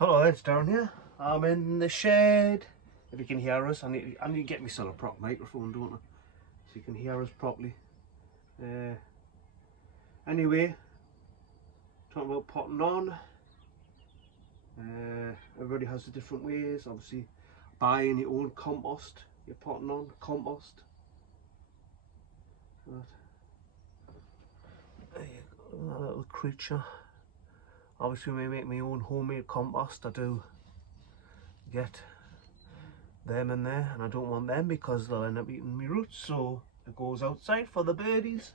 Hello, it's Darren here. I'm in the shed. If you can hear us, I need to get myself a proper microphone, don't I? So you can hear us properly. Anyway, talking about potting on. Everybody has the different ways. Obviously, buying your own compost. You're potting on compost. There you go, that little creature. Obviously, when I make my own homemade compost, I do get them in there, and I don't want them because they'll end up eating my roots, so it goes outside for the birdies.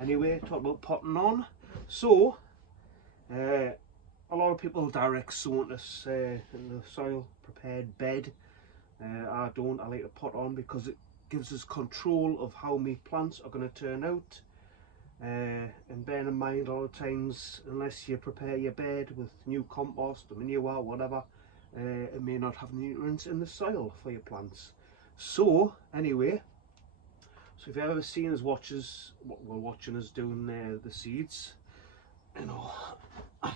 Anyway, talk about potting on. So a lot of people direct sowing this in the soil prepared bed. I don't. I like to pot on because it gives us control of how my plants are going to turn out. And bear in mind, a lot of times, unless you prepare your bed with new compost or manure or whatever, it may not have nutrients in the soil for your plants. So anyway, so if you've ever seen us watching us doing the seeds, you know, I've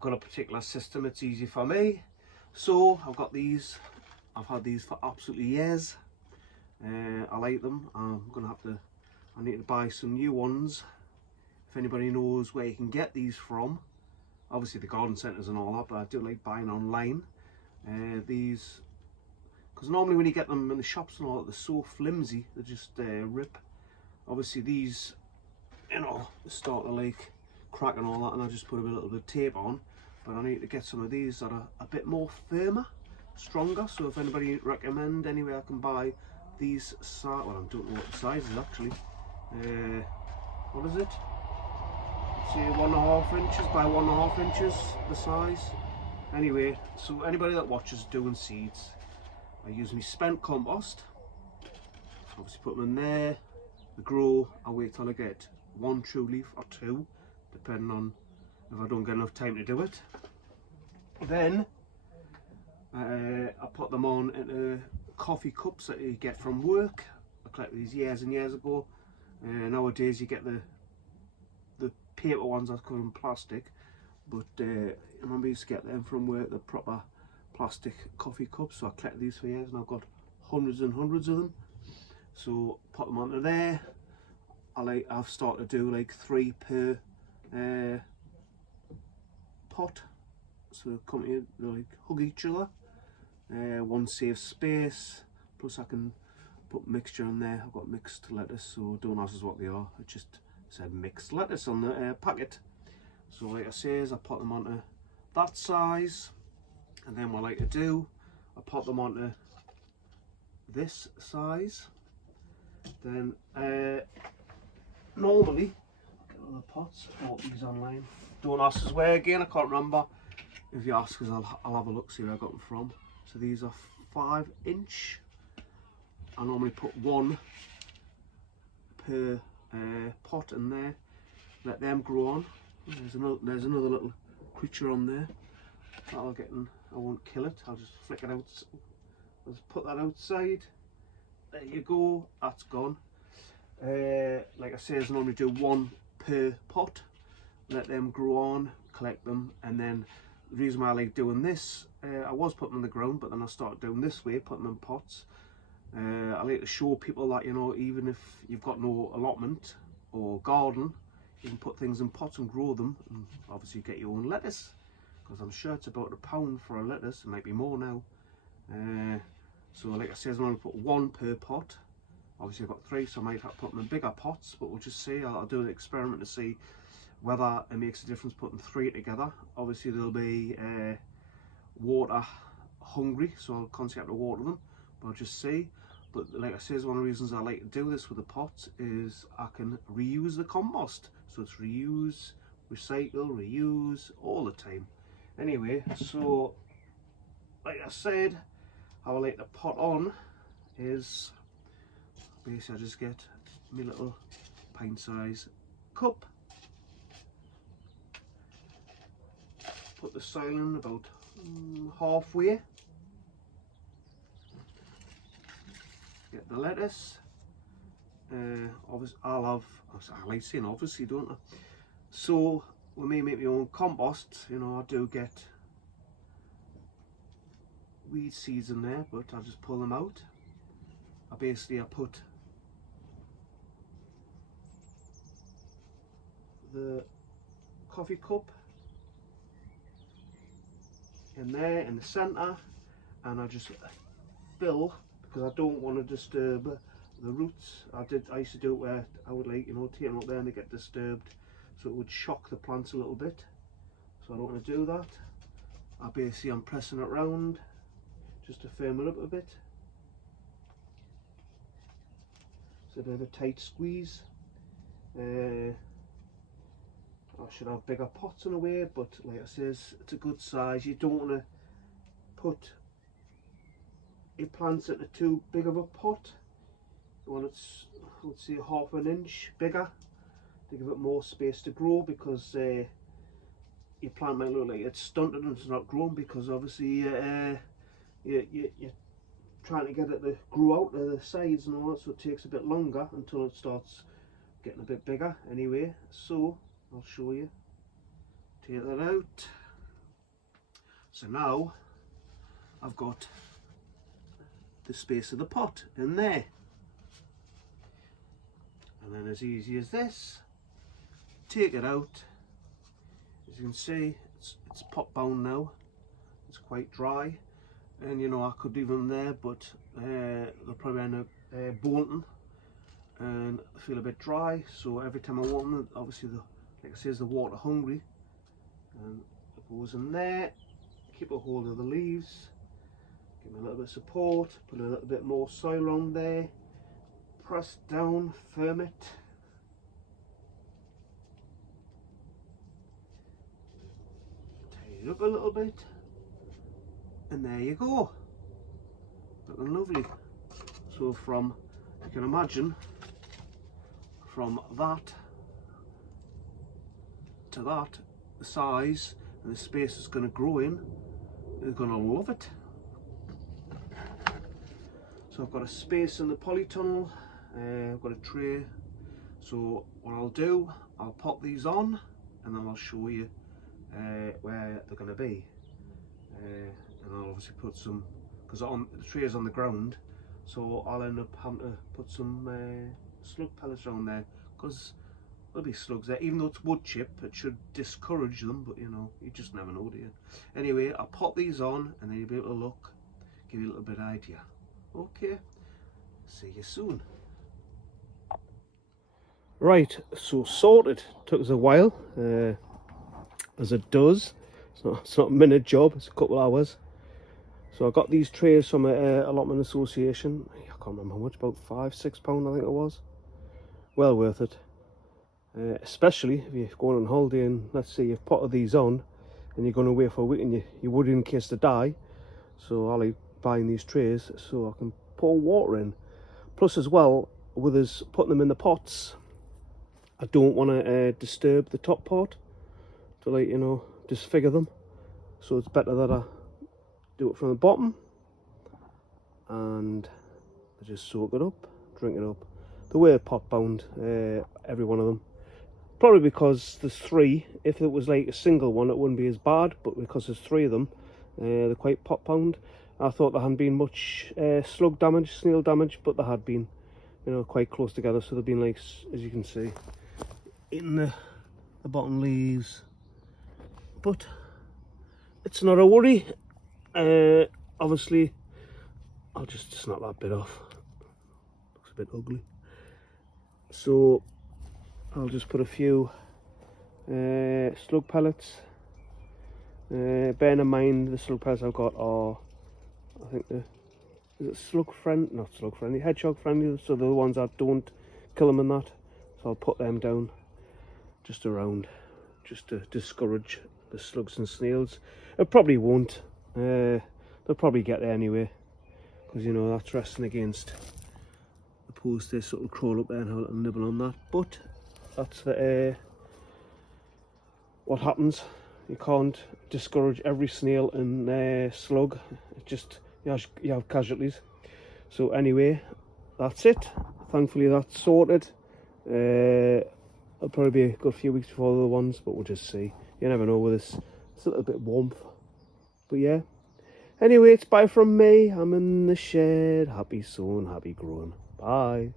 got a particular system. It's easy for me. So I've got these. I've had these for absolutely years. I like them. I need to buy some new ones. If anybody knows where you can get these from, obviously the garden centres and all that, but I do like buying online. These, because normally when you get them in the shops and all that, they're so flimsy, they just rip. Obviously these, you know, they start to like crack and all that, and I just put a little bit of tape on. But I need to get some of these that are a bit more firmer, stronger. So if anybody recommend anywhere I can buy these size, well, I don't know what the size is actually. What is it? Say 1.5 inches by 1.5 inches, the size. Anyway, so anybody that watches doing seeds, I use my spent compost. Obviously put them in there. They grow. I wait till I get 1 true leaf or 2, depending on if I don't get enough time to do it. Then I put them on into coffee cups that you get from work. I collected these years and years ago. Nowadays you get the paper ones that's covered in plastic, but I remember I used to get them from work, the proper plastic coffee cups. So I collected these for years, and I've got hundreds and hundreds of them. So put them onto there. I've started to do like 3 per pot, so they like hug each other. One saves space, plus I can put mixture in there. I've got mixed lettuce, so don't ask us what they are. It just said mixed lettuce on the packet. So like I say, I put them onto that size, and then what I like to do, I put them onto this size. Then normally, get other pots, I bought these online. Don't ask us where again, I can't remember. If you ask us, I'll have a look, see where I got them from. So these are 5-inch. I normally put 1 per pot in there, let them grow on. There's another little creature on there. That'll get in. I won't kill it, I'll just flick it out. Let's put that outside. There you go, that's gone. Like I say, I normally do 1 per pot, let them grow on, collect them, and then the reason why I like doing this, I was putting them in the ground, but then I started doing this way, putting them in pots. I like to show people that, you know, even if you've got no allotment or garden, you can put things in pots and grow them, and obviously get your own lettuce, because I'm sure it's about £1 for a lettuce. It might be more now. So like I said, I'm going to put 1 per pot. Obviously I've got 3, so I might have to put them in bigger pots, but we'll just see. I'll do an experiment to see whether it makes a difference putting 3 together. Obviously they'll be water hungry, so I'll constantly have to water them, but I'll just see. But like I say, one of the reasons I like to do this with the pots is I can reuse the compost. So it's reuse, recycle, reuse all the time. Anyway, so like I said, how I like to pot on is basically I just get my little pint size cup, put the soil in about halfway, get the lettuce. Obviously I like saying obviously, don't I? So when I make my own compost, you know, I do get weed seeds in there, but I'll just pull them out. I put the coffee cup in there in the centre, and I just fill, because I don't want to disturb the roots. I used to do it where I would, like, you know, take them up there and they get disturbed, so it would shock the plants a little bit. So I don't want to do that. I'm pressing it round just to firm it up a bit. It's a bit of a tight squeeze. I should have bigger pots in a way, but like I says, it's a good size. You don't want to put your plants into too big of a pot. You want it, I would say, half an inch bigger to give it more space to grow, because your plant might look like it's stunted and it's not grown, because obviously you're trying to get it to grow out of the sides and all that, so it takes a bit longer until it starts getting a bit bigger. Anyway, so I'll show you. Take that out. So now I've got the space of the pot in there, and then as easy as this, take it out. As you can see, it's pot bound now. It's quite dry, and you know, I could leave them there, but they'll probably end up bolting and feel a bit dry. So every time I want them, obviously, like I say, they're water hungry, and it goes in there. Keep a hold of the leaves, give them a little bit of support, put a little bit more soil on there, press down, firm it. Up a little bit, and there you go, looking lovely. So from, you can imagine, from that to that, the size and the space it's going to grow in, they're going to love it. So I've got a space in the polytunnel, I've got a tray. So what I'll do, I'll pop these on and then I'll show you where they're going to be, and I'll obviously put some, because the tray is on the ground, so I'll end up having to put some slug pellets around there, because there'll be slugs there. Even though it's wood chip, it should discourage them, but you know, you just never know, do you? Anyway, I'll pop these on and then you'll be able to look, give you a little bit of idea. Okay, see you soon. Right, so sorted. Took us a while, as it does. It's not a minute job, it's a couple hours. So I got these trays from a allotment association. I can't remember how much, about £5–6 I think it was. Well worth it. Especially if you're going on holiday and let's say you've potted these on and you're going away for a week and you would in case they die. So I like buying these trays so I can pour water in. Plus as well, with us putting them in the pots, I don't want to disturb the top part to, like, you know, disfigure them. So it's better that I do it from the bottom and I just soak it up, drink it up. The way pot bound, every one of them. Probably because there's three. If it was like a single one, it wouldn't be as bad, but because there's three of them, they're quite pot bound. I thought there hadn't been much slug damage, snail damage, but there had been, you know, quite close together. So they've been, like, as you can see, in the bottom leaves. But it's not a worry. Obviously, I'll just snap that bit off. Looks a bit ugly. So I'll just put a few slug pellets. Bearing in mind the slug pellets I've got are, I think is it slug friendly? Not slug friendly, hedgehog friendly. So they're the ones that don't kill them and that. So I'll put them down just around, just to discourage the slugs and snails. It probably won't. They'll probably get there anyway, because you know that's resting against the post there, so it'll crawl up there and have a little nibble on that. But that's the what happens. You can't discourage every snail and slug. It just, you have casualties. So anyway, that's it. Thankfully that's sorted. It'll probably be a good few weeks before the other ones, but we'll just see. You never know with this. It's a little bit warmth, but yeah. Anyway, it's bye from me. I'm in the shed. Happy sowing, happy growing. Bye.